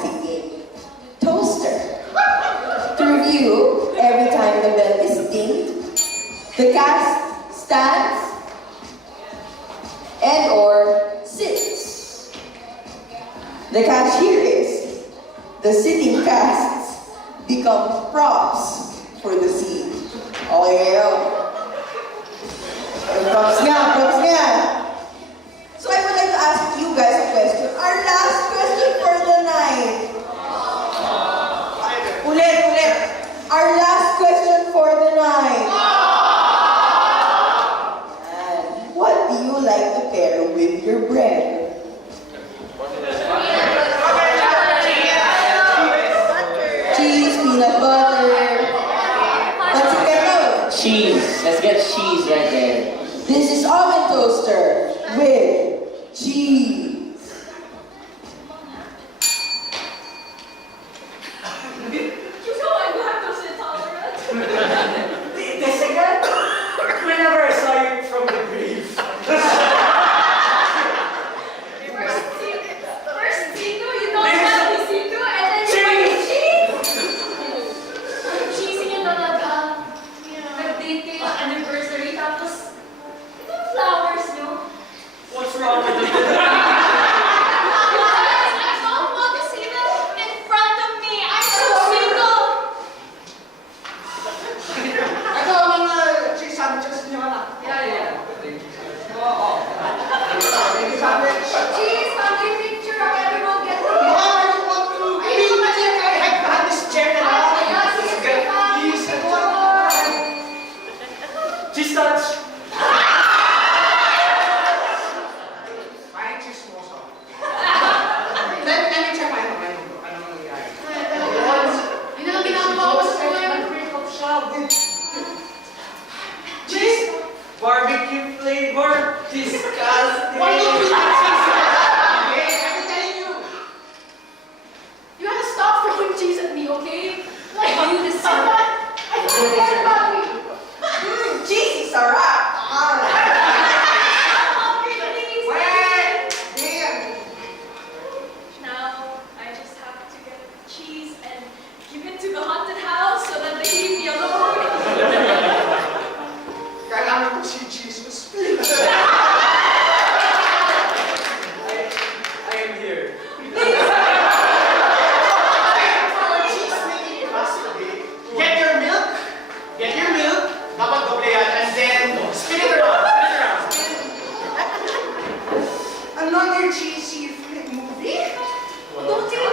classic toaster. To review, every time the bell is dinged, the cast stands and or sits. The catch here is the sitting casts become props for the scene. Okay, props nga. So I would like to ask you guys a question. Our last question for the night. Ulit. Our last question for the night. And what do you like to pair with your bread? Cheese, peanut butter. What's it get? Cheese. Let's get cheese right there. This is oven toaster with cheese. Whenever I saw you from the grave. First Zito, you don't have the Zito, and then you buy cheese? Cheesy yun talaga. Nag-date kayo ng anniversary, tapos itong flowers nyo. What's wrong with it? I don't want to see them in front of me. I'm so single. Ito ang mga cheese sandwiches niyo, anak. Yeah. Oo. Cheese sandwich. Cheese, family picture of everyone getting Wow, I want to eat. I had this chair na lang. Please. Cheese touch. Ay, cheese mo so. Let me check my mind. Anong nangyayari? Yun ang ginagawa ko sa school. Break-up siya. Cheese? Barbecue flavor. Disgusting. Why don't you eat cheese? Okay, I'm telling you. You have to stop throwing cheese at me, okay? Like, you deserve that. I don't care about me. Cheesy sarap. Wait! Damn! Now, I just have to get cheese and give it to the haunted house so that they leave me alone. Kailangan ko si cheese mo speak. I am here. Get your milk. Get your milk. Dapat doble yan. And then, spin it around. Another cheesy movie? Don't you